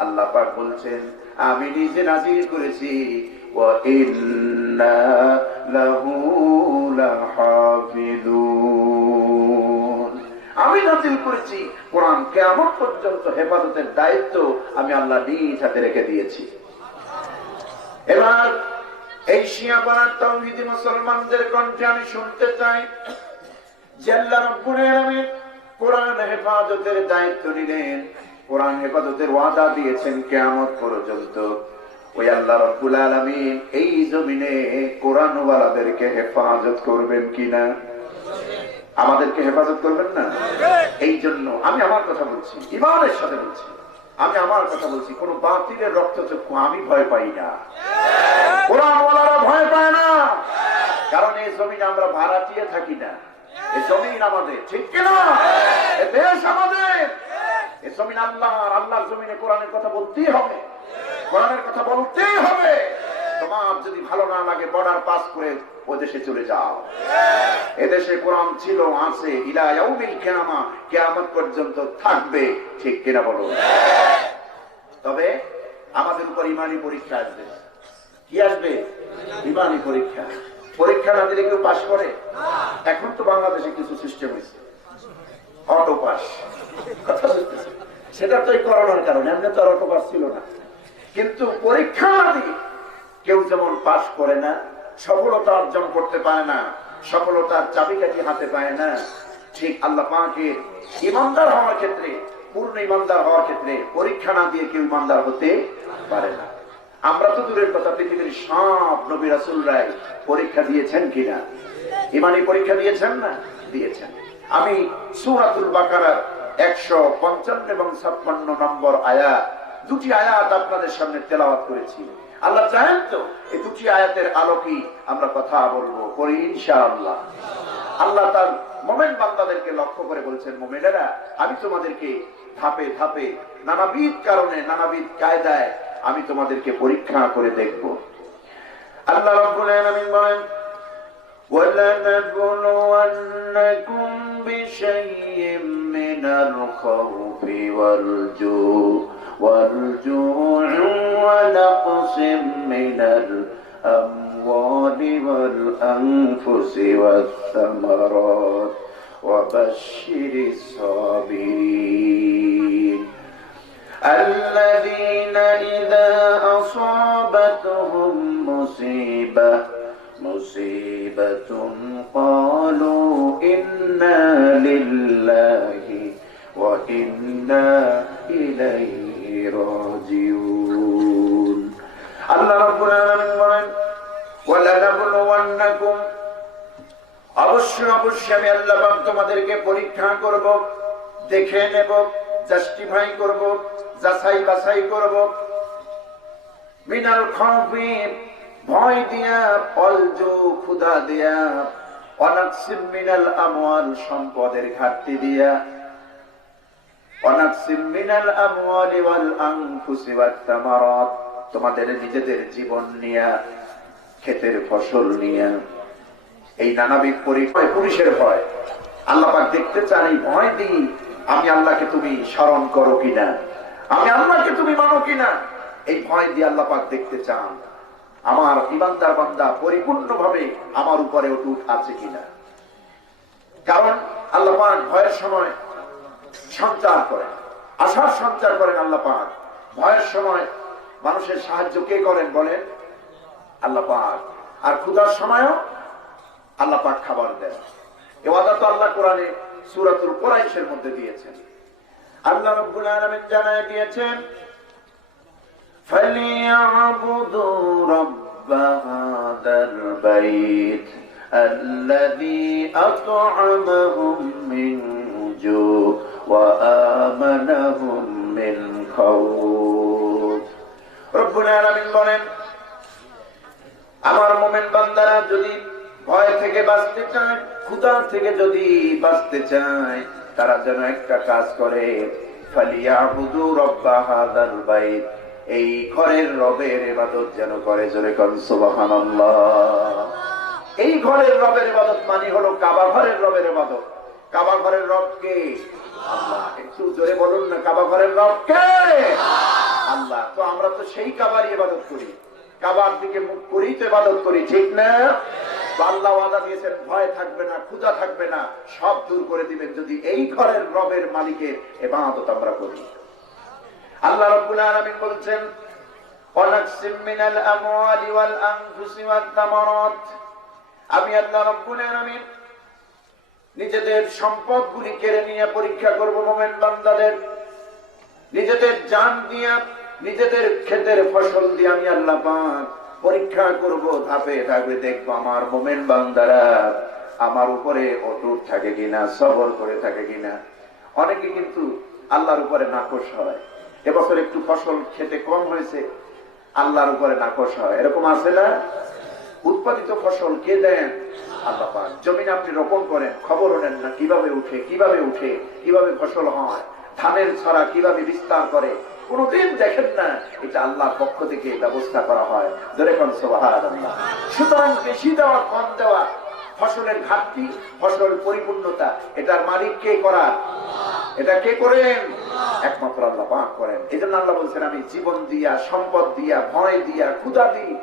আল্লাহ পাক বলছেন, আমি নিজে নাজিল করেছি, ওয়া ইন্না লাহু লাহাফিজুন। আমি নাজিল করেছি কোরআন, কিয়ামত পর্যন্ত হেফাজতের দায়িত্ব আমি আল্লাহ নিজ হাতে রেখে দিয়েছি। এবার এই শিয়াপাড়ার তাওহীদি মুসলমানদের কণ্ঠে আমি শুনতে চাই যে আল্লাহ রাব্বুল আলামিন কোরআন হেফাজতের দায়িত্ব নিলেন, কোরআন হেফাজতের ওয়াদা দিয়েছেন কিয়ামত পর্যন্ত। ওই আল্লাহ রাব্বুল আলামিন এই জমিনে কোরআন ওয়ালাদেরকে হেফাজত করবেন কিনা? আমাদেরকে হেফাজত করবেন না? এই জন্য আমি আমার কথা বলছি, ঈমানের সাথে বলছি, আমি আমার কথা বলছি। কোন বাতিলের রক্তচক্ষু আমি ভয় পাই না, কোরআন ওয়ালারা ভয় পায় না, কারণ এই জমিনে আমরা ভাড়াটিয়ে থাকি না। এই জমিন আমাদের, ঠিক কিনা? এই দেশ আমাদের, এই জমিন আল্লাহর। আল্লাহর জমিনে কোরআনের কথা বলতেই হবে, কোরআনের কথা বলতেই হবে। তোমার যদি ভালো না লাগে, বর্ডার পাস করে ও দেশে চলে যাও। এদেশে কোরআন ছিল, আছে, ইলা ইয়াউমিল কিয়ামা, কিয়ামত পর্যন্ত থাকবে, ঠিক কিনা বলো? তবে আমাদের উপর ইমানি পরীক্ষা আসবে। কি আসবে? ইমানি পরীক্ষা। পরীক্ষা না দিলে কেউ পাস করে? এখন তো বাংলাদেশে কিছু সিস্টেম হয়েছে, অটো পাস, সেটা তো এই করোনার কারণে, এমনি তো অটো পাস ছিল না। কিন্তু পরীক্ষা না দিয়ে কেউ যেমন পাস করে না, সফলতা অর্জন করতে পারে না, সফলতার চাবিকাঠি হাতে পায় না, ঠিক আল্লাহ পাকের ইমানদার হওয়ার ক্ষেত্রে, পূর্ণ ইমানদার হওয়ার ক্ষেত্রে পরীক্ষা না দিয়ে কেউ ইমানদার হতে পারে না। আমরা তো দূরের কথা, পৃথিবীর সব নবী রাসূলরাই পরীক্ষা দিয়েছেন কিনা? ইমানি পরীক্ষা দিয়েছেন না? দিয়েছেন। আমি সূরাতুল বাকারার 155 এবং 56 নম্বর আয়াত, দুটি আয়াত আপনাদের সামনে তেলাওয়াত করেছি। আল্লাহ চাহেন তো এই দুটি আয়াতের আলোকেই আমরা কথা বলবো, পরে ইনশাআল্লাহ। আল্লাহ তার মুমিন বান্দাদেরকে লক্ষ্য করে বলছেন, মুমিনেরা, আমি তোমাদেরকে ধাপে ধাপে নানাবিধ কারণে, নানাবিধ কায়দায় আমি তোমাদেরকে পরীক্ষা করে দেখব। আল্লাহ রাব্বুল আলামিন বলেন, وَلَنَبْلُوَنَّكُمْ بِشَيْءٍ مِّنَ الْخَوْفِ وَالْجُوعِ وَنَقْصٍ مِّنَ الْأَمْوَالِ وَالْأَنفُسِ وَالثَّمَرَاتِ وَبَشِّرِ الصَّابِرِينَ الَّذِينَ إِذَا أَصَابَتْهُم مُّصِيبَةٌ قَالُوا إِنَّا لِلَّهِ وَإِنَّا إِلَيْهِ راجعون। আল্লাহ রাব্বুল আলামিন বলেন, ওয়ালানাবলুওয়ান্নাকুম, অবশ্যই অবশ্যই আমি আল্লাহ পাক তোমাদেরকে পরীক্ষা করব, দেখে নেব, জাস্টিফাই করব, যাচাই বাছাই করব। মিনাল খাউফি, ভয় দিয়া, অলজু, ক্ষুধা দিয়া, অনাকসিম মিনাল আমওয়াল, সম্পদের ঘাটতি দিয়া, অনাকসিম মিনাল আমওয়ালি ওয়াল আনফুসি ওয়াত তামারাত, তোমাদের নিজেদের জীবন নিয়া, ক্ষেতের ফসল নিয়া, এই নানাবিধ পরীক্ষা। পুলিশের ভয় আল্লাহ পাক দেখতে চান, এই ভয় দিই আমি আল্লাহকে তুমি স্মরণ করো কিনা, আমি আল্লাহকে তুমি মানো কিনা, এই ভয় দিয়ে আল্লাহ পাক দেখতে চান আমার ইমানদার বান্দা পরিপূর্ণভাবে আমার উপরে অটুট আছে কিনা। কারণ আল্লাহ পাক ভয়ের সময় সঞ্চার করেন, আশার সঞ্চার করেন আল্লাহ পাক। ভয়ের সময় মানুষের সাহায্য কে করেন বলেন? আল্লাহ পাক। আর ক্ষুধার সময়ও আল্লাহ পাক খাবার দেন। এ ওয়াদা তো আল্লাহ কোরআনে সূরাতুল কুরাইশের মধ্যে দিয়েছেন। আল্লাহ রাব্বুল আলামিন জানায় দিয়েছেন, ফালিয়াবুদু রাব্ব হাযাল বাইত আল্লাযী আত'আমাহুম মিন জু' ওয়া আমানাহুম মিন খাউফ। রব্বুল আলামিন বলেন, আমার মুমিন বান্দারা যদি ভয় থেকে বাঁচতে চায়, ক্ষুধা থেকে যদি বাঁচতে চায়, তারা যেন একটা কাজ করে, ফালিয়াবুদু রাব্ব হাযাল বাইত, এই ঘরের রবের ইবাদত যেন করে। জোরে কোন সুবহানাল্লাহ। এই ঘরের রবের ইবাদত মানে হলো কাবা ঘরের রবের ইবাদত। কাবা ঘরের রব কে? আল্লাহ। একটু জোরে বলুন না, কাবা ঘরের রব কে? আল্লাহ। তো আমরা তো সেই কাবারই ইবাদত করি, কাবার দিকে মুখ করেই তো ইবাদত করি, ঠিক না? আল্লাহ ওয়াদা দিয়েছেন, ভয় থাকবে না, ক্ষুধা থাকবে না, সব দূর করে দিবেন যদি এই ঘরের রবের মালিকের ইবাদত আমরা করি। আল্লাহ রাব্বুল আলামিন বলছেন, ওয়ানাকসিম মিনাল আমওয়ালি ওয়াল আনফুসি ওয়াত তামারাত, আমি আল্লাহ রাব্বুল আলামিন নিজেদের সম্পদগুলি কেড়ে নিয়ে পরীক্ষা করব মুমিন বান্দাদের। নিজেদের জান দিয়া, নিজেদের ক্ষেতের ফসল দিয়ে আমি আল্লাহ পাক পরীক্ষা করব, ধাপে ধাপে দেখবো আমার মুমিন বান্দারা আমার উপরে অটুট থাকে কিনা, সবর করে থাকে কিনা। অনেকে কিন্তু আল্লাহর উপরে নাকশ হয়, এবছর একটু ফসল খেতে কম হয়েছে, আল্লাহর উপরে নাকশ হয়, এরকম আছে না? উৎপাদিত ফসল কে দেন? আল্লাহ পাক। জমিন আপনি রোপণ করেন, খবরও নেন না কিভাবে উঠে, কিভাবে ফসল হয়, ধানের ছড়া কিভাবে বিস্তার করে, কোনদিন দেখেন না। এটা আল্লাহর পক্ষ থেকে ব্যবস্থা করা হয়। ধরে কোন সুবহানাল্লাহ। সুতরাং বেশি দেওয়া কম দেওয়া, ফসলের ঘাটতি, ফসল পরিপূর্ণতা, এটার মালিক কে করার? এটা কে করেন? একমাত্র আল্লাহ পাক করেন। এই জন্য আল্লাহ বলছেন, আমি জীবন দিয়া, সম্পদ দিয়া, ভয় দিয়া, ক্ষুধা দিই,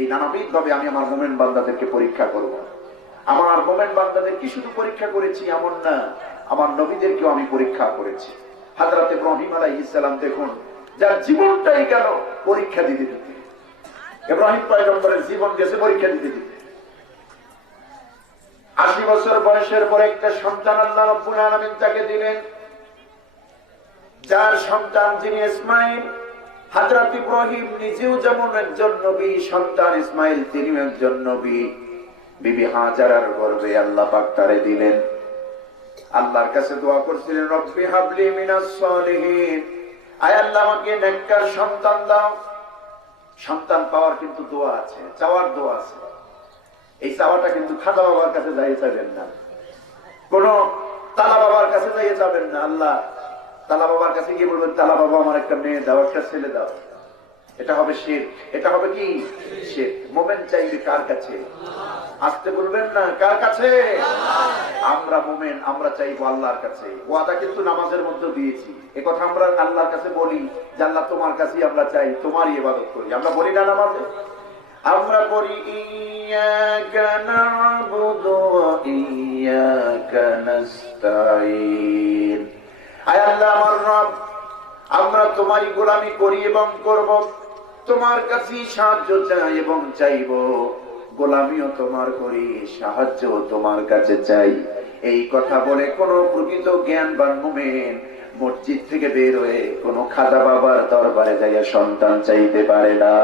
এই নানাবিধ ভাবে আমি আমার মুমিন বান্দাদেরকে পরীক্ষা করব। আমার মুমিন বান্দাদের কি শুধু পরীক্ষা করেছি এমন না, আমার নবীদেরকেও আমি পরীক্ষা করেছি। হযরত ইব্রাহিম আলাইহিস সালাম দেখুন, যার জীবনটাই গেল পরীক্ষা দিতে দিতে। ইব্রাহিম পয়গম্বরের জীবন গেছে পরীক্ষা দিতে দিতে। 80 বছর বয়সের পর একটা সন্তান আল্লাহ রাব্বুল আলামিন তাকে দিলেন, যার সন্তান যিনি ইসমাইল। হযরত ইব্রাহিম নিজেও যেমন একজন নবী, সন্তান ইসমাইল তিনিও একজন নবী। বিবি হাজারার গর্ভে আল্লাহ পাক তারে দিলেন। আল্লাহর কাছে দোয়া করছিলেন, রব্বি হাবলি মিনাস সালিহিন, আয় আল্লাহ আমাকে নেককার সন্তান দাও। সন্তান পাওয়ার কিন্তু দোয়া আছে, চাওয়ার দোয়া আছে। এই চাওয়াটা কিন্তু খাজা বাবার কাছে যাই যাবেন না, কোন তালা বাবার কাছে যাই যাবেন না। আল্লাহ তালা বাবার কাছে গিয়ে বলবেন, তালা বাবা আমার একটা মেয়ে দাও, একটা ছেলে দাও। এটা হবে শিরক, এটা হবে কি শিরক। মুমিন চাইবে কার কাছে? আসতে বলবেন না, কার কাছে? আমরা মুমিন, আমরা চাইবো আল্লাহর কাছে। ওয়াদা কিন্তু নামাজের মধ্যে দিয়েছি, এ কথা আমরা আল্লাহর কাছে বলি যে আল্লাহ তোমার কাছেই আমরা চাই, তোমারই ইবাদত করি। আমরা বলি না নামাজে? আমরা বলি ইয়াকা না'বুদু ওয়া ইয়াকা নাস্তাঈন, আয় আল্লাহ আমার রব, আমরা তোমারই গোলামি করি এবং করব, তোমার কাছেই সাহায্য চাই এবং চাইব। গোলামিও তোমার করি, সাহায্য তোমার কাছে চাই। এই কথা বলে কোন প্রকৃত জ্ঞানবান মুমিন মসজিদ থেকে বের হয়ে কোন খাজা বাবার দরবারে যাইয়া সন্তান চাইতে পারে না,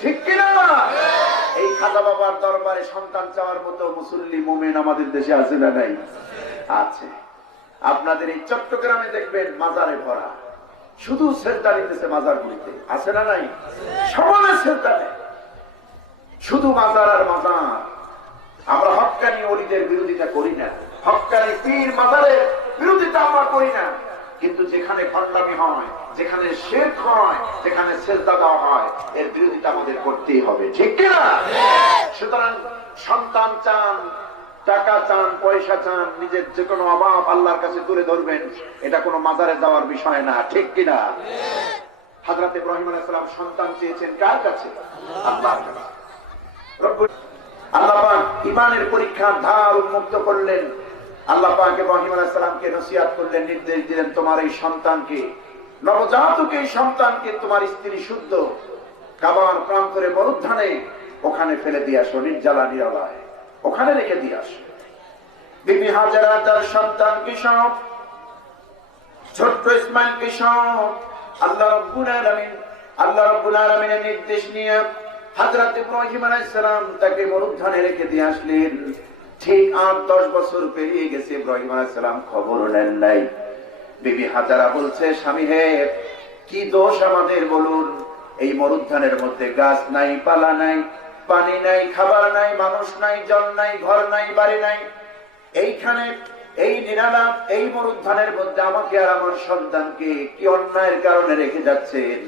ঠিক কিনা? এই খাজা বাবার দরবারে সন্তান চাওয়ার মতো মুসল্লি মুমিন আমাদের দেশে আছে না নাই? আছে। আপনাদের এই চট্টগ্রামে দেখবেন মাজারে ভরা, শুধু সেজদা নিতেছে মাজার গুলিতে, আছে না নাই? সমানে সেজদা নেয়, শুধু মাজার আর মাজার। আমরা হক্কানি ওলিদের বিরোধিতা করি না, হক্কানি পীর মাজারের বিরোধিতা আমরা করি না, কিন্তু যেখানে ভণ্ডামি হয়, যেখানে শিরক হয়, যেখানে সেজদা দেওয়া হয়, এর বিরোধিতা আমাদের করতেই হবে, ঠিক কিনা? সুতরাং সন্তান চান, টাকা চান, পয়সা চান, নিজের যে কোনো অভাব আল্লাহর কাছে তুলে ধরবেন, এটা কোনো মাজারে যাওয়ার বিষয় না, ঠিক কিনা? হযরত ইব্রাহিম আলাইহিস সালাম সন্তান চেয়েছেন কার কাছে? আল্লাহর কাছে। আল্লাহ পাক ঈমানের পরীক্ষার ধার উন্মুক্ত করলেন। আল্লাহ পাক ইব্রাহিম আলাইহিস সালামকে নসিহত করলেন, নির্দেশ দিলেন, তোমার এই সন্তানকে, নবজাতক এই সন্তানকে তোমার স্ত্রী শুদ্ধ কাবার প্রান্তরে মরুদ্যানে ওখানে ফেলে দিয়ে আসো, নির্জালা নিরালায় ওখানে রেখে দিয়ে আসো। বিবি হাজারা তার সন্তানকে সব, ছোট্ট ইসমাইলকে সব আল্লাহ রাব্বুল আলামিনের নির্দেশ নিয়ে হযরত ইব্রাহিম আলাইহিস সালাম তাকে মরুদ্যানে রেখে দিয়ে আসলেন। ঠিক 8-10 বছর পেরিয়ে গেছে, ইব্রাহিম আলাইহিস সালাম খবর নেন নাই। বিবি হাজারা বলছে, স্বামী হে, কি দোষ আমাদের বলুন? এই মরুদ্যানের মধ্যে গাছ নাই, পালা নাই, পানি নাই, খাবার নাই, মানুষ নাই, জল নাই, ঘর নাই, বাড়ি নাই। এইখানে এই নিরালা এই মরুদ্যানের মধ্যে আমাকে আর আমার সন্তানকে কি অন্যায়ের কারণে রেখে যাচ্ছেন?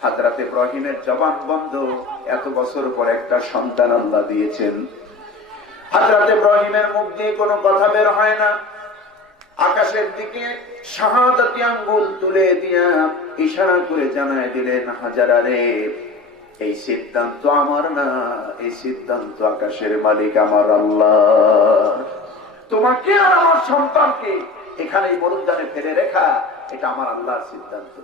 হযরত ইব্রাহিমের জবান বন্ধ, এত বছর পর একটা সন্তান আল্লাহ দিয়েছেন। হযরত ইব্রাহিমের মুখ দিয়ে কোনো কথা বের হয় না। আকাশের দিকে শাহাদাতি আঙ্গুল তুলে দিয়া ইশারা করে জানায় দিলেন, হাজারা রে, এই সিদ্ধান্ত আমার না, এই সিদ্ধান্ত আকাশের মালিক আমার আল্লাহ। তোমাকে আর আমার সন্তানকে এখানে মরুদ্যানে ফেলে রেখা, এটা আমার আল্লাহর সিদ্ধান্ত।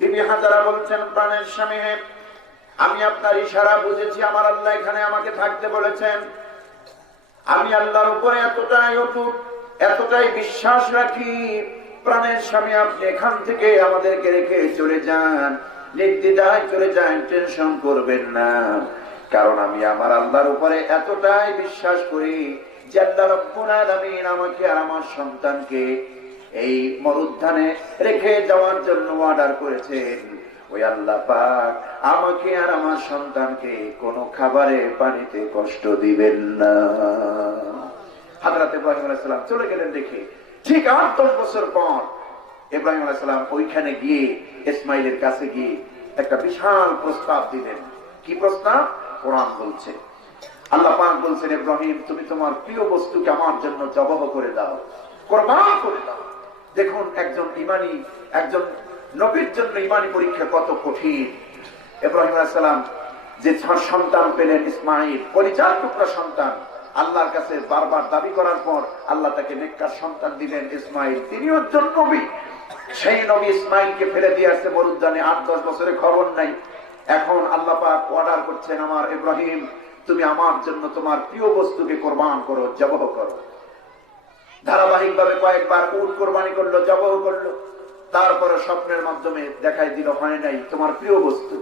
বিবি হাজারা বলছেন, প্রাণের স্বামী হে, আমি আপনার ইশারা বুঝেছি, আমার আল্লাহ এখানে আমাকে থাকতে বলেছেন। আমি আল্লাহর উপরে এতটাই অটুট, এতটাই বিশ্বাস রাখি, প্রাণের স্বামী আপনি এখান থেকে আমাদেরকে রেখে চলে যান, নির্দ্বিধায় চলে যান, টেনশন করবেন না। কারণ আমি আমার আল্লাহর উপরে এতটাই বিশ্বাস করি যে আল্লাহ রাব্বুল আলামিন আমাকে আর আমার সন্তানকে এই মরুদ্যানে রেখে যাওয়ার জন্য অর্ডার করেছেন। ওই আল্লাহ পাক আমাকে আর আমার সন্তানকে কোনো খাবারে পানিতে কষ্ট দিবেন না। হযরত ইব্রাহিম আলাইহিস সালাম চলে গেলেন দেখে। ঠিক 8-10 বছর পর ইব্রাহিম আলাইহিস সালাম ওইখানে গিয়ে ইসমাইলের কাছে গিয়ে একটা বিশাল প্রস্তাব দিলেন। কি প্রস্তাব? কোরআন বলছে, আল্লাহ পাক বলছেন, ইব্রাহিম তুমি তোমার প্রিয় বস্তুকে আমার জন্য জবাহ করে দাও, কুরবান করে দাও। দেখুন একজন ঈমানী, একজন নবীর জন্য ঈমানী পরীক্ষা কত কঠিন। ইব্রাহিম আলাইহিস সালাম যে সন্তান পেলেন ইসমাইল, কলিজার টুকরা সন্তান, আল্লাহর কাছে বারবার দাবি করার পর আল্লাহ তাকে নেককার সন্তান দিলেন ইসমাইল। তিনিও একজন নবী। সেই নবী ইসমাইলকে ফেলে দিয়ে আসছে মরুদ্যানে, 8-10 বছরের খবর নাই। এখন আল্লাহ পাক অর্ডার করছেন, আমার ইব্রাহিম তুমি আমার জন্য তোমার প্রিয় বস্তুকে কোরবান করো, জবাহ করো। ধারাবাহিক ভাবে কয়েকবার উট কোরবানি করলো, জবাহ করলো। তারপরে স্বপ্নের মাধ্যমে দেখাই দিল হয় নাই তোমার প্রিয় বস্তু।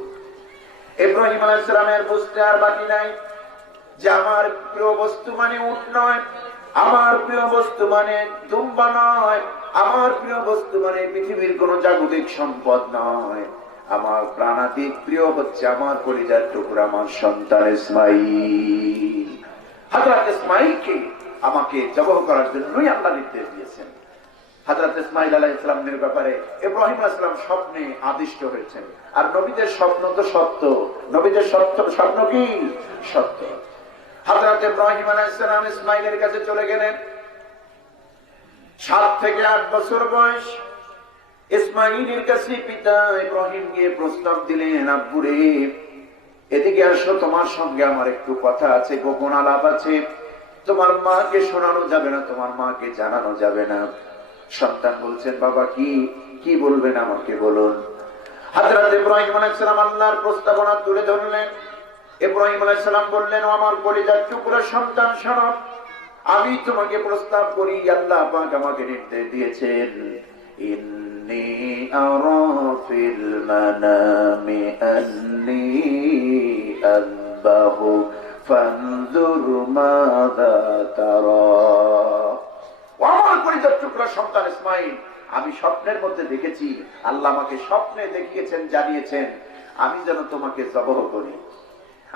ইব্রাহিম আলাইহিস সালামের বুঝতে আর বাকি নাই যে আমার প্রিয় বস্তু মানে উট নয়, আমার প্রিয় বস্তু মানে দুম্বা নয়, আমার প্রিয় বস্তু মানে পৃথিবীর কোন জাগতিক সম্পদ নয়। আমার প্রাণাধিক প্রিয় হচ্ছে আমার কলিজার টুকরা, আমার সন্তান ইসমাঈল। হযরত ইসমাঈলকে আমাকে জবাহ করার জন্যই আল্লাহ নির্দেশ দিয়েছেন। হযরত ইসমাঈল আলাইহিস সালামের ব্যাপারে ইব্রাহিম আলাইহিস সালাম স্বপ্নে আদিষ্ট হয়েছেন। আর নবীদের স্বপ্ন তো সত্য, নবীদের স্বপ্ন কি সত্য। হযরত ইব্রাহিম আলাইহিস সালাম ইসমাঈলের কাছে চলে গেলেন। 7 থেকে 8 বছর বয়স। ইসমাঈলের কাছে পিতা ইব্রাহিম গিয়ে প্রস্তাব দিলেন, আব্বুরে এদিকে আসো, তোমার সঙ্গে আমার একটু কথা আছে, গোপন আলাপ আছে। তোমার মাকে শোনানো যাবে না, তোমার মাকে জানানো যাবে না। সন্তান বলছেন, বাবা কি বলবেন আমাকে বলুন। হযরত ইব্রাহিম আলাইহিস সালাম আল্লাহর প্রস্তাবনা তুলে ধরলেন। ইব্রাহিম আলাইহিস সালাম বললেন, আমার কলিজার টুকরা সন্তান শোনো, আমি তোমাকে প্রস্তাব করি, আল্লাহ পাক আমাকে নির্দেশ দিয়েছেন, ইন্নী আরা ফিল মানামি আন্নী আযবাহু ফানজুর মাযা তারা। আমার কলিজার টুকরা সন্তান ইসমাঈল, আমি স্বপ্নের মধ্যে দেখেছি, আল্লাহ আমাকে স্বপ্নে দেখিয়েছেন, জানিয়েছেন আমি যেন তোমাকে জবাহ করি।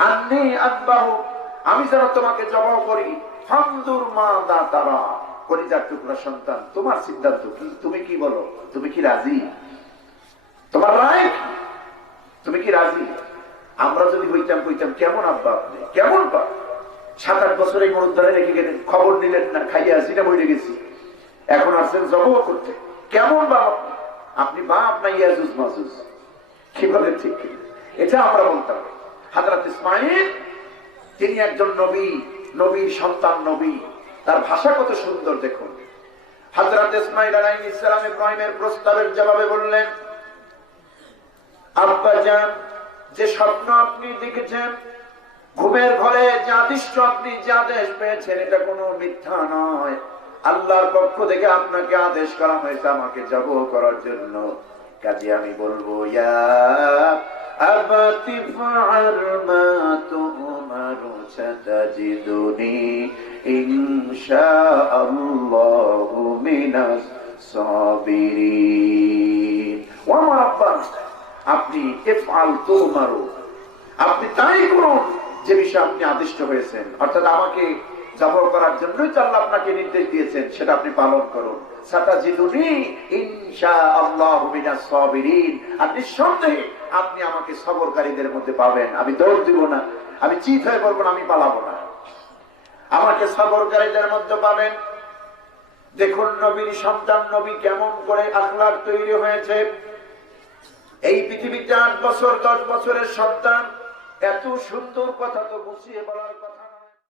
আন্নী আযবাহু, আমি যেন তোমাকে জবাহ করি। ফানজুর মাযা তারা, কলিজার টুকরা সন্তান তোমার সিদ্ধান্ত কি, তুমি কি বলো, তুমি কি রাজি, তোমার রায় কি, তুমি কি রাজি? আমরা যদি হইতাম কইতাম, কেমন আব্বা আপনি, কেমন বা 7-8 বছর এই মরুদ্ধারে রেখে গেলেন, খবর নিলেন না, খাইয়া আসিনা বইরে গেছি, এখন আসছেন জবাহ করতে, কেমন বাপ আপনি, বাপ না ইয়াজুজ মাজুজ, কি বলে ঠিক? এটা আমরা বলতাম। হযরত ইসমাঈল তিনি একজন নবী, নবীর সন্তান, নবী, তার ভাষা কত সুন্দর দেখুন। হযরত ইসমাঈল আলাইহিস সালাম ইব্রাহিমের প্রস্তাবের জবাবে বললেন, আব্বা জান, যে স্বপ্ন আপনি দেখেছেন, ঘুমের ঘরে যে আদিষ্ট আপনি যে আদেশ পেয়েছেন, এটা কোনো মিথ্যা নয়। আল্লাহর পক্ষ থেকে আপনাকে আদেশ করা হয়েছে আমাকে জবাহ করার জন্য। কাজে আমি বলবো, ইয়া আবাতি ফাআল মা তুমারু সাতাজিদুনি ইনশাআল্লাহু মিনাস সাবিরিন। ওয়া মা আব্বা, আপনি ইফআল তুমারু, আপনি তাই করুন যে বিষয়ে আপনি আদিষ্ট হয়েছেন, অর্থাৎ আমাকে জবাহ করার জন্যই তো আল্লাহ আপনাকে নির্দেশ দিয়েছেন, সেটা আপনি পালন করুন। সাতাজিদুনি ইনশাআল্লাহু মিনাস সাবিরিন, আর নিঃসন্দেহে আপনি আমাকে সবরকারীদের মধ্যে পাবেন। আমি দৌড় দিব না, আমি চিত হয়ে পড়বো না, আমি পালাবো না, আমাকে সবরকারীদের মধ্যে পাবেন। দেখুন নবীর সন্তান, নবী কেমন করে আখলাক তৈরি হয়েছে। এই পৃথিবীতে 8 বছর 10 বছরের সন্তান, এত সুন্দর কথা তো গুছিয়ে বলার কথা।